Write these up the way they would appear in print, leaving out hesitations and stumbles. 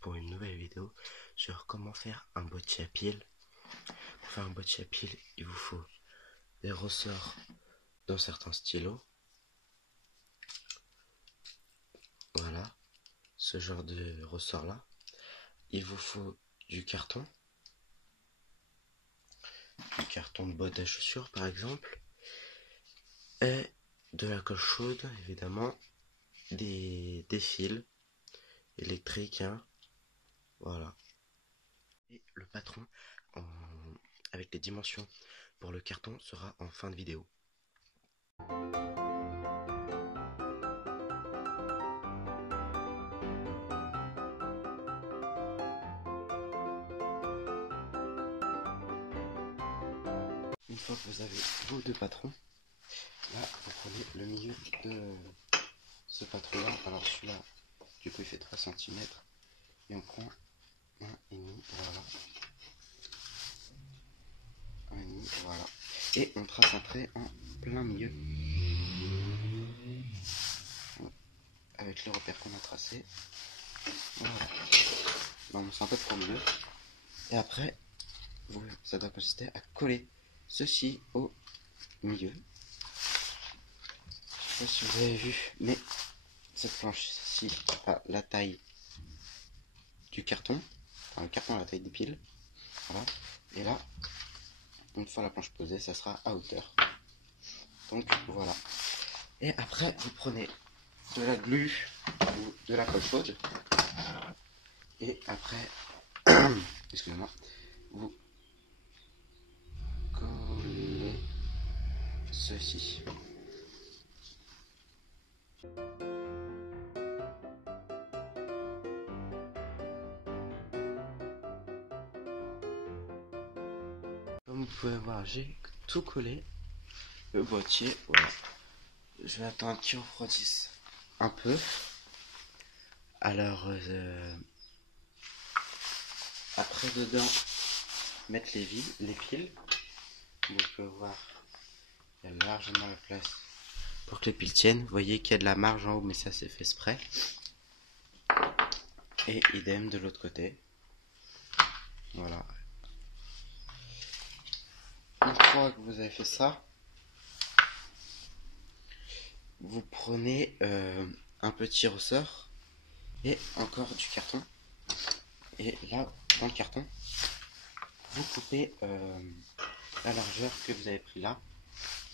pour une nouvelle vidéo sur comment faire un boîtier à piles. Pour faire un boîtier à piles, il vous faut des ressorts dans certains stylos. Voilà, ce genre de ressort là. Il vous faut du carton de boîte à chaussures par exemple, et de la colle chaude évidemment, des fils électriques, hein. Voilà. Et le patron avec les dimensions pour le carton sera en fin de vidéo. Une fois que vous avez vos deux patrons, là vous prenez le milieu de ce patron là. Alors celui-là du coup il fait 3 cm et on prend 1,5, voilà, 1,5, voilà, et on trace un trait en plein milieu avec le repère qu'on a tracé. Voilà, là on sent un peu trop milieu, et après ça doit consister à coller ceci au milieu. Je sais pas si vous avez vu, mais cette planche-ci a la taille du carton, enfin le carton a la taille des piles, voilà. Et là, une fois la planche posée, ça sera à hauteur. Donc voilà. Et après, vous prenez de la glu ou de la colle chaude, et après, excusez-moi, vous collez ceci. Comme vous pouvez voir, j'ai tout collé, le boîtier, voilà. Je vais attendre qu'il refroidisse un peu. Alors, après dedans, mettre les piles. Vous pouvez voir, il y a largement la place pour que les piles tiennent. Vous voyez qu'il y a de la marge en haut, mais ça c'est fait exprès. Et idem de l'autre côté. Voilà. Une fois que vous avez fait ça, vous prenez un petit ressort et encore du carton. Et là, dans le carton, vous coupez la largeur que vous avez pris là.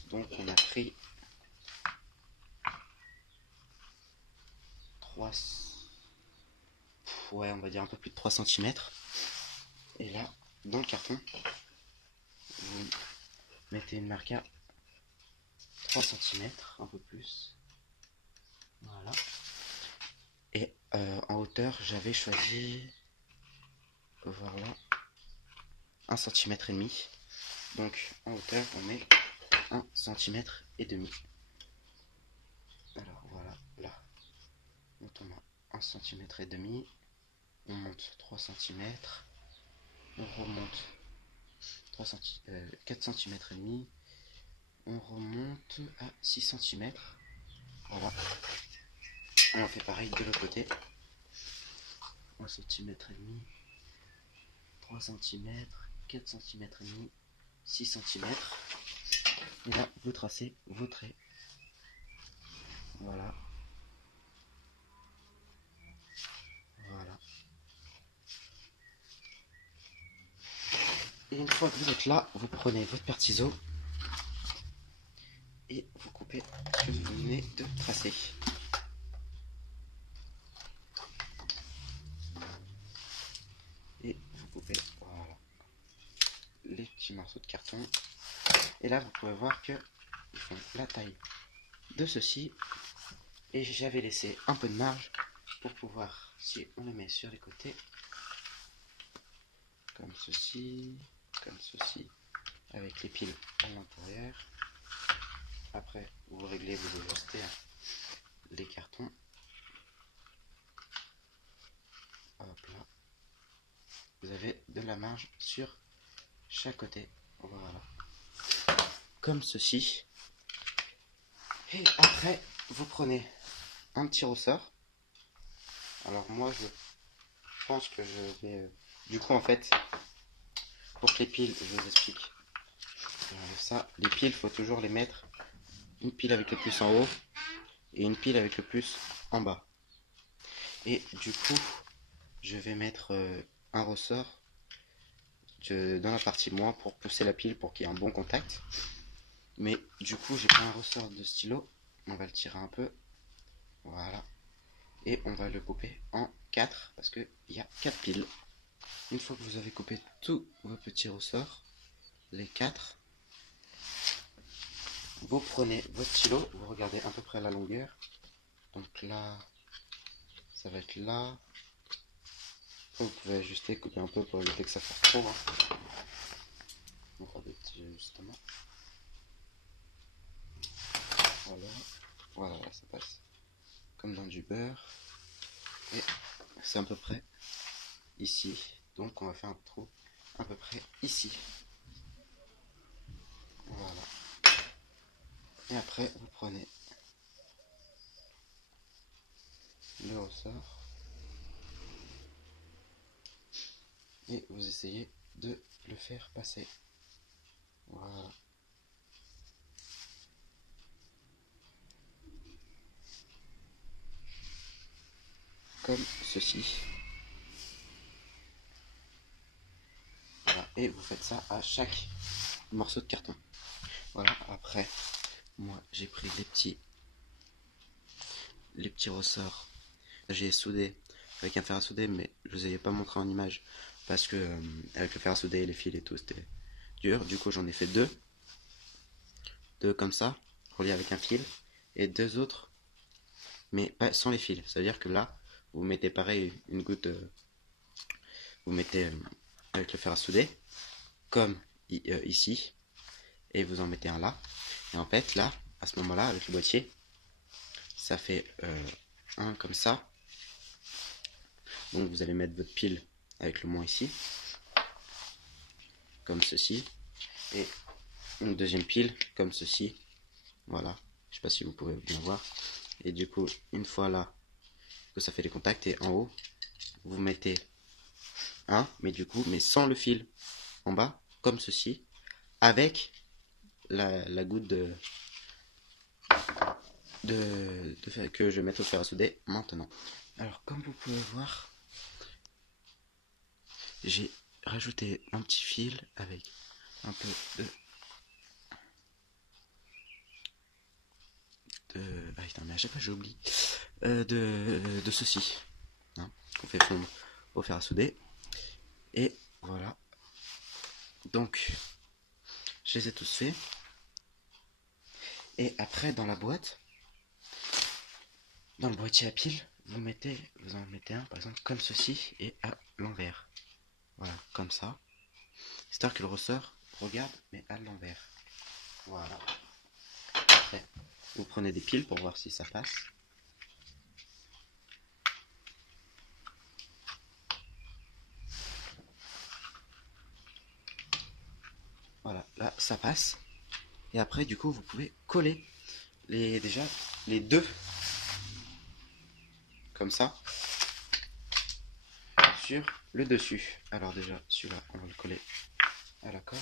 Donc on a pris 3, ouais, on va dire un peu plus de 3 cm. Et là, dans le carton, vous mettez une marque à 3 cm, un peu plus. Voilà. Et en hauteur, j'avais choisi, voilà, 1,5 cm. Donc en hauteur, on met 1,5 cm. Alors voilà, là, on tombe à 1,5 cm. On monte 3 cm. On remonte 4 cm et demi. On remonte à 6 cm. Voilà. Et on fait pareil de l'autre côté. 1 cm et demi, 3 cm, 4 cm et demi, 6 cm. Et là, vous tracez vos traits. Voilà. Voilà. Et une fois que vous êtes là, vous prenez votre paire de ciseaux et vous coupez ce que vous venez de tracer. Et vous coupez, voilà, les petits morceaux de carton. Et là, vous pouvez voir que ils font la taille de ceci. Et j'avais laissé un peu de marge pour pouvoir, si on les met sur les côtés, comme ceci, avec les piles à l'intérieur. Après, vous réglez, vous ajustez les cartons. Hop là. Vous avez de la marge sur chaque côté. Voilà. Comme ceci. Et après, vous prenez un petit ressort. Alors moi, je pense que je vais... Du coup, en fait, pour que les piles, je vous explique ça. Les piles, faut toujours les mettre. Une pile avec le plus en haut et une pile avec le plus en bas. Et du coup, je vais mettre un ressort dans la partie moins pour pousser la pile pour qu'il y ait un bon contact. Mais du coup, j'ai pris un ressort de stylo. On va le tirer un peu. Voilà. Et on va le couper en 4 parce qu'il y a 4 piles. Une fois que vous avez coupé tous vos petits ressorts, les 4, vous prenez votre stylo, vous regardez à peu près la longueur. Donc là, ça va être là. Vous pouvez ajuster, couper un peu pour éviter que ça fasse trop. Hein. On va faire des petits ajustements. Voilà. Voilà, ça passe comme dans du beurre. Et c'est à peu près ici. Donc on va faire un trou à peu près ici. Voilà. Et après, vous prenez le ressort et vous essayez de le faire passer. Voilà. Comme ceci. Voilà. Et vous faites ça à chaque morceau de carton. Voilà. Après, moi, j'ai pris les petits ressorts. J'ai soudé avec un fer à souder, mais je vous ai pas montré en image parce que avec le fer à souder, les fils et tout, c'était dur. Du coup, j'en ai fait deux comme ça, reliés avec un fil, et deux autres, mais pas sans les fils. Ça veut dire que là, vous mettez pareil une goutte, vous mettez avec le fer à souder, comme ici, et vous en mettez un là. Et en fait, là, à ce moment-là, avec le boîtier, ça fait un comme ça. Donc vous allez mettre votre pile avec le moins ici, comme ceci, et une deuxième pile comme ceci. Voilà, je sais pas si vous pouvez bien voir. Et du coup, une fois là que ça fait les contacts, et en haut, vous mettez un, mais du coup, mais sans le fil en bas, comme ceci, avec la goutte que je vais mettre au fer à souder maintenant. Alors, comme vous pouvez voir, j'ai rajouté un petit fil avec un peu ah putain, mais à chaque fois j'oublie de ceci, hein, qu'on fait fondre au fer à souder. Et voilà. Donc, je les ai tous faits. Et après, dans la boîte, dans le boîtier à piles, vous en mettez un, par exemple, comme ceci, et à l'envers. Voilà, comme ça. Histoire que le ressort regarde, mais à l'envers. Voilà. Après, vous prenez des piles pour voir si ça passe. Voilà, là, ça passe. Et après, du coup, vous pouvez coller déjà les deux, comme ça, sur le dessus. Alors déjà, celui-là, on va le coller à la colle.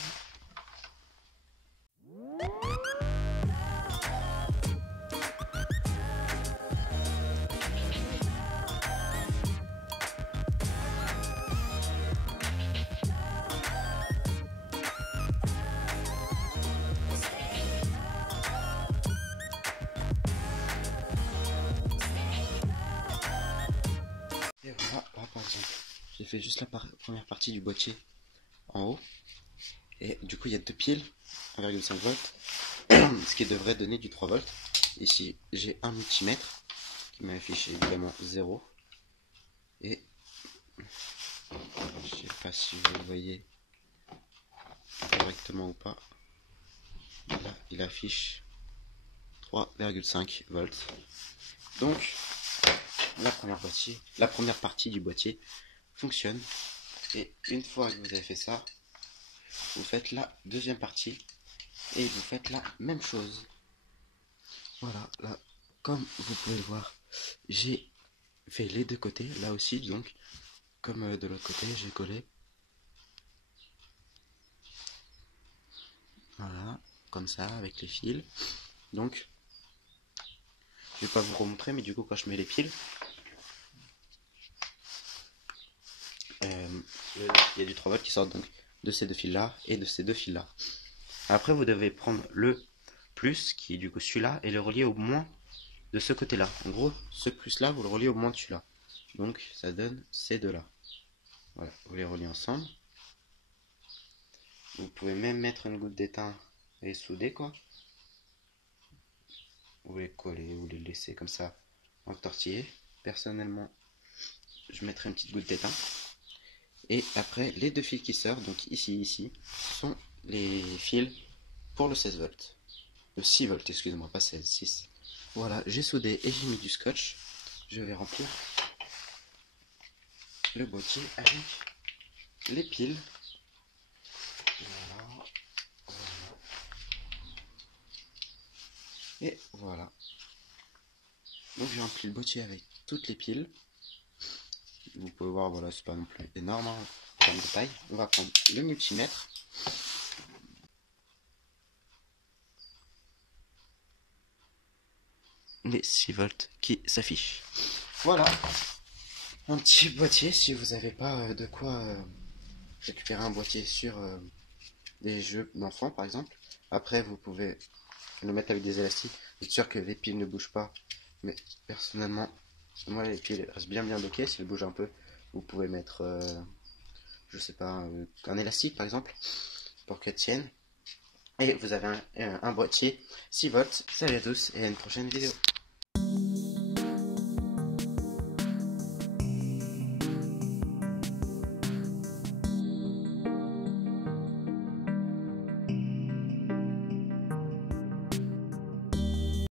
Et voilà, là par exemple, j'ai fait juste la première partie du boîtier en haut. Et du coup, il y a deux piles, 1,5 volts, ce qui devrait donner du 3 volts. Ici, j'ai un multimètre qui m'affiche évidemment 0. Et je sais pas si vous voyez correctement ou pas. Là, il affiche 3,5 volts. Donc, la première partie du boîtier fonctionne. Et une fois que vous avez fait ça, vous faites la deuxième partie et vous faites la même chose. Voilà, là, comme vous pouvez le voir, j'ai fait les deux côtés, là aussi, donc comme de l'autre côté, j'ai collé. Voilà, comme ça, avec les fils. Donc, je vais pas vous remontrer, mais du coup, quand je mets les piles, il y a du 3 volts qui sort donc de ces deux fils là et de ces deux fils là. Après, vous devez prendre le plus, qui est du coup celui-là, et le relier au moins de ce côté là. En gros, ce plus là, vous le reliez au moins de celui-là. Donc, ça donne ces deux là. Voilà, vous les reliez ensemble. Vous pouvez même mettre une goutte d'étain et souder quoi. Vous les collez, vous les laissez comme ça entortiller. Personnellement, je mettrai une petite goutte d'étain. Et après, les deux fils qui sortent, donc ici, sont les fils pour le 16 volts. Le 6 volts, excusez-moi, pas 16, 6. Voilà, j'ai soudé et j'ai mis du scotch. Je vais remplir le boîtier avec les piles. Voilà, voilà. Et voilà. Donc j'ai rempli le boîtier avec toutes les piles. Vous pouvez voir, voilà, c'est pas non plus énorme hein, en termes de taille. On va prendre le multimètre. Les 6 volts qui s'affichent. Voilà. Un petit boîtier si vous n'avez pas de quoi récupérer un boîtier sur des jeux d'enfants par exemple. Après vous pouvez le mettre avec des élastiques. Être sûr que les piles ne bougent pas. Mais personnellement, moi les piles restent bien bloquées. Si elles bougent un peu, vous pouvez mettre, je sais pas, un élastique par exemple pour qu'elles tiennent. Et vous avez un boîtier 6 volts. Salut à tous et à une prochaine vidéo.